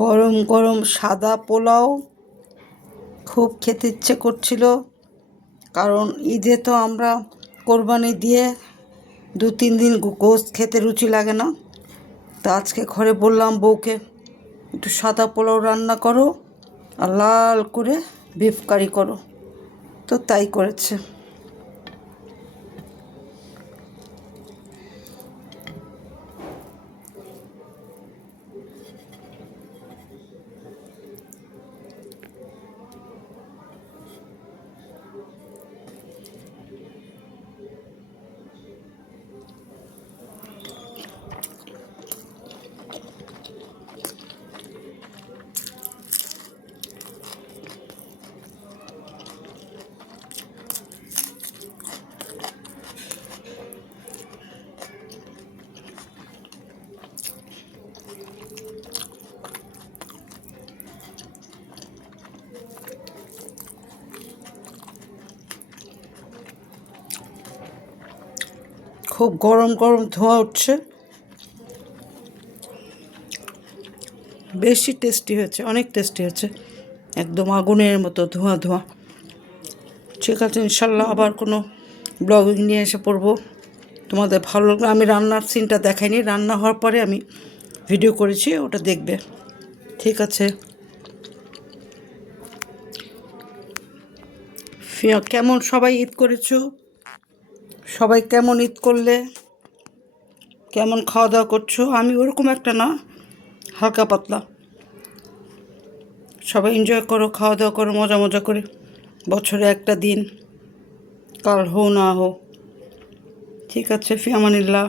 গরম গরম সাদা পোলাও খুব খেতে ইচ্ছে করছিল, কারণ ঈদে তো আমরা কোরবানি দিয়ে 2-3 দিন গোশত খেতে রুচি লাগে না। তা আজকে ঘরে বললাম বউকে একটু সাদা পোলাও রান্না করো আর লাল করে বিফ কারি করো, তো তাই করেছে। খুব গরম গরম ধোঁয়া উঠছে, বেশি টেস্টি হয়েছে, অনেক টেস্টি হয়েছে, একদম আগুনের মতো ধোঁয়া ধোঁয়া। ঠিক আছে, ইনশাল্লাহ আবার কোনো ব্লগিং নিয়ে এসে পড়বো। তোমাদের ভালো লাগবে। আমি রান্নার সিনটা দেখাইনি, রান্না হওয়ার পরে আমি ভিডিও করেছি, ওটা দেখবে। ঠিক আছে। কেমন সবাই ঈদ করেছো? সবাই কেমন ঈদ করলে? কেমন খাওয়া দাওয়া করছো? আমি ওরকম একটা না, হালকা পাতলা। সবাই এনজয় করো, খাওয়া দাওয়া করো মজা মজা করে। বছরে একটা দিন, কাল হো না হো। ঠিক আছে, ফি আমানিল্লাহ।